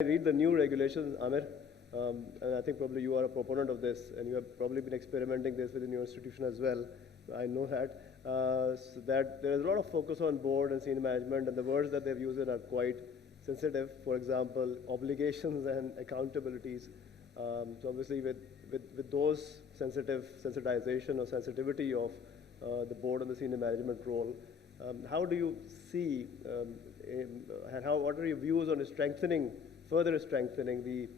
I read the new regulations, Amir, and I think probably you are a proponent of this, and you have probably been experimenting this within your institution as well. I know that. So that there is a lot of focus on board and senior management, and the words that they've used are quite sensitive. For example, obligations and accountabilities. So obviously, with those sensitization or sensitivity of the board and the senior management role, how do you see, and what are your views on further strengthening the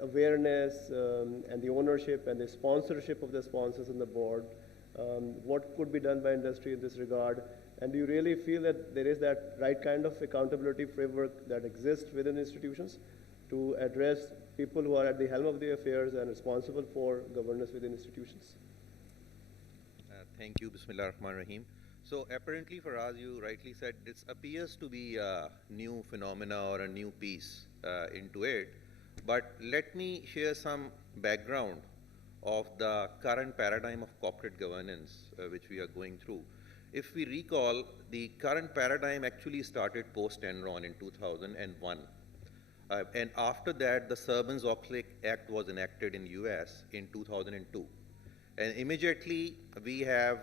awareness and the ownership and the sponsorship of the sponsors in the board? What could be done by industry in this regard? And do you really feel that there is that right kind of accountability framework that exists within institutions to address people who are at the helm of the affairs and responsible for governance within institutions? Thank you. Bismillah ar-Rahman ar-Rahim. So apparently for us, you rightly said, this appears to be a new phenomena or a new piece into it. But let me share some background of the current paradigm of corporate governance which we are going through. If we recall, the current paradigm actually started post-Enron in 2001. And after that, the Sarbanes-Oxley Act was enacted in US in 2002. And immediately, we have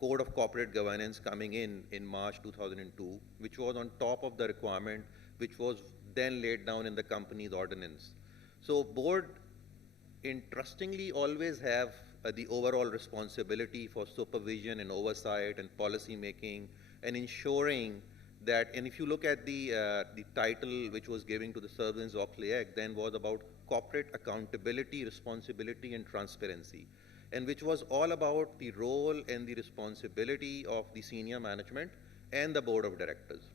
Code of Corporate Governance coming in March 2002, which was on top of the requirement, which was then laid down in the company's ordinance. So board, interestingly, always have the overall responsibility for supervision and oversight and policy making and ensuring that, and if you look at the title which was given to the Sarbanes-Oxley Act, then was about corporate accountability, responsibility, and transparency, and which was all about the role and the responsibility of the senior management and the board of directors.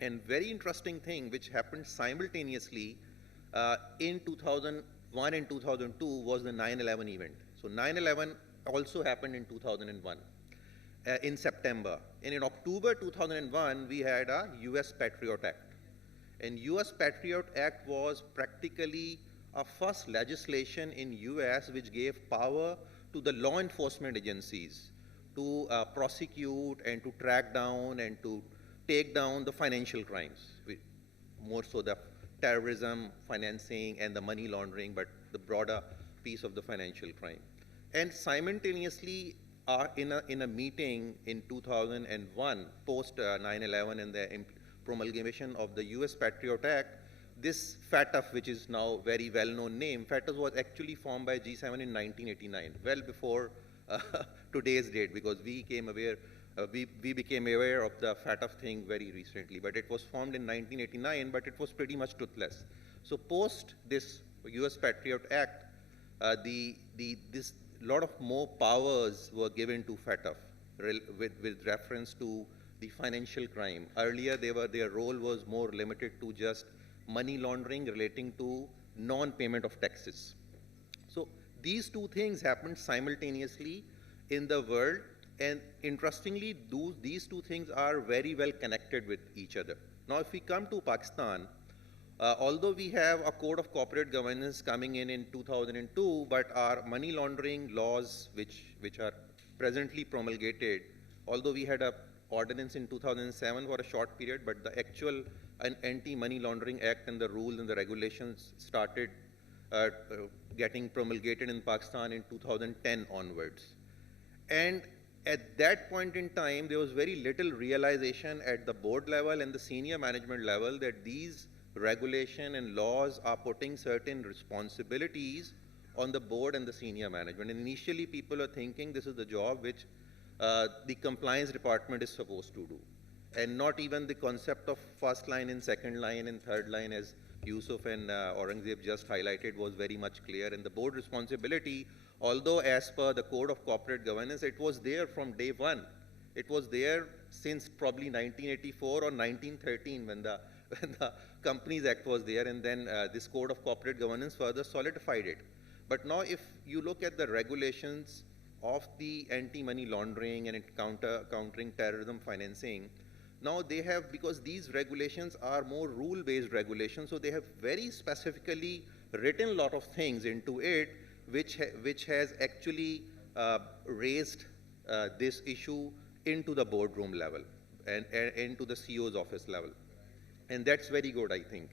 And very interesting thing which happened simultaneously in 2001 and 2002 was the 9/11 event. So 9/11 also happened in 2001 in September. And in October 2001, we had a US Patriot Act. And US Patriot Act was practically a first legislation in US which gave power to the law enforcement agencies to prosecute and to track down and to take down the financial crimes, more so the terrorism, financing, and the money laundering, but the broader piece of the financial crime. And simultaneously, in a meeting in 2001, post 9/11 and the promulgation of the US Patriot Act, this FATF, which is now very well-known name, FATF was actually formed by G7 in 1989, well before today's date, because we became aware of the FATF thing very recently, but it was formed in 1989, but it was pretty much toothless. So post this US Patriot Act, this lot of more powers were given to FATF with reference to the financial crime. Earlier, their role was more limited to just money laundering relating to non-payment of taxes. So these two things happened simultaneously in the world, and interestingly, these two things are very well connected with each other. Now, if we come to Pakistan, although we have a code of corporate governance coming in 2002, but our money laundering laws, which are presently promulgated, although we had a ordinance in 2007 for a short period, but the actual Anti-Money Laundering Act and the rules and the regulations started getting promulgated in Pakistan in 2010 onwards. And at that point in time, there was very little realization at the board level and the senior management level that these regulation and laws are putting certain responsibilities on the board and the senior management. And initially, people are thinking this is the job which the compliance department is supposed to do, and not even the concept of first line and second line and third line, as Yusuf and Aurangzeb just highlighted, was very much clear. And the board responsibility, although as per the Code of Corporate Governance, it was there from day one. It was there since probably 1984 or 1913 when the Companies Act was there, and then this Code of Corporate Governance further solidified it. But now if you look at the regulations of the anti-money laundering and countering terrorism financing, now they have, because these regulations are more rule-based regulations, so they have very specifically written a lot of things into it, which has actually raised this issue into the boardroom level and into the CEO's office level. And that's very good, I think.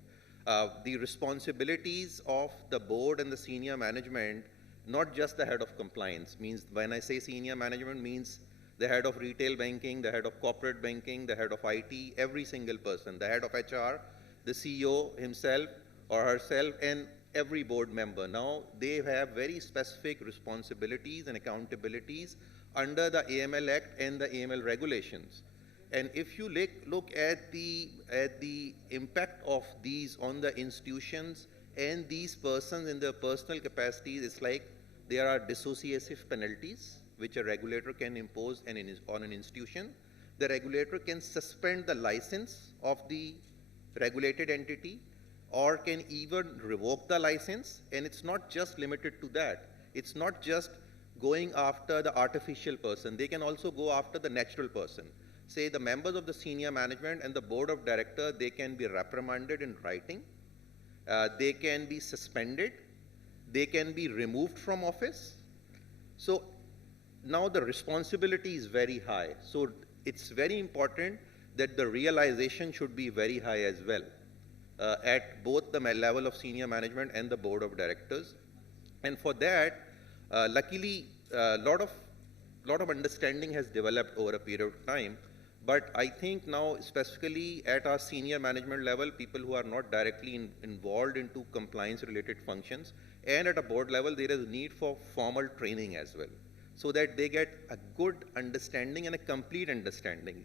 The responsibilities of the board and the senior management, not just the head of compliance, means when I say senior management means the head of retail banking, the head of corporate banking, the head of IT, every single person, the head of HR, the CEO himself or herself, and every board member. Now, they have very specific responsibilities and accountabilities under the AML Act and the AML regulations. And if you look at the impact of these on the institutions and these persons in their personal capacities, it's like there are dissociative penalties which a regulator can impose on an institution. The regulator can suspend the license of the regulated entity or can even revoke the license. And it's not just limited to that. It's not just going after the artificial person. They can also go after the natural person. Say the members of the senior management and the board of directors, they can be reprimanded in writing. They can be suspended. They can be removed from office. So now the responsibility is very high. So it's very important that the realization should be very high as well at both the level of senior management and the board of directors. And for that, luckily, a lot of understanding has developed over a period of time. But I think now, specifically at our senior management level, people who are not directly involved into compliance-related functions, and at a board level, there is need for formal training as well, so that they get a good understanding and a complete understanding.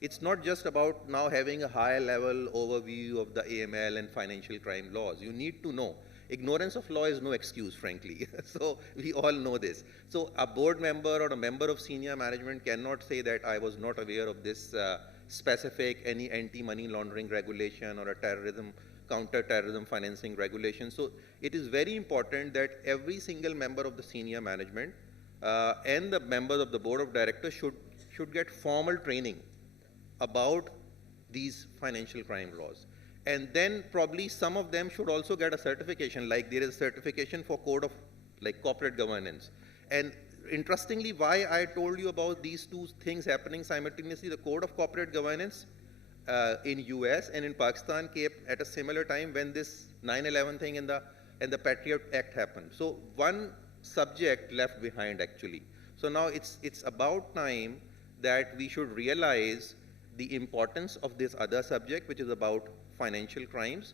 It's not just about now having a high-level overview of the AML and financial crime laws. You need to know. Ignorance of law is no excuse, frankly. So we all know this. So a board member or a member of senior management cannot say that I was not aware of this specific any anti-money laundering regulation or a counter-terrorism financing regulation. So it is very important that every single member of the senior management and the members of the board of directors should get formal training about these financial crime laws. And then probably some of them should also get a certification, like there is a certification for code of corporate governance. And interestingly, why I told you about these two things happening simultaneously, the code of corporate governance in US and in Pakistan came at a similar time when this 9/11 thing and the Patriot Act happened. So one subject left behind actually. So now it's about time that we should realize the importance of this other subject, which is about financial crimes.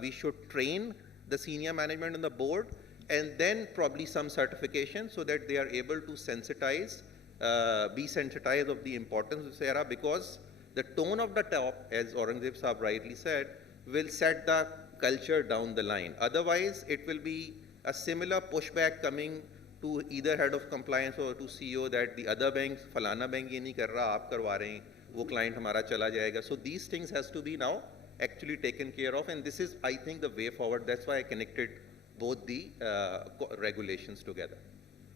We should train the senior management and the board, and then probably some certification so that they are able to sensitize, be sensitized of the importance of this era, because the tone of the top, as Aurangzeb Saab rightly said, will set the culture down the line. Otherwise, it will be a similar pushback coming to either head of compliance or to CEO that the other bank, falana bank ye nahi kar raha, aap karwa rahe hain, wo client hamara chala jayega. So these things has to be now actually taken care of, and this is, I think, the way forward. That's why I connected both the regulations together.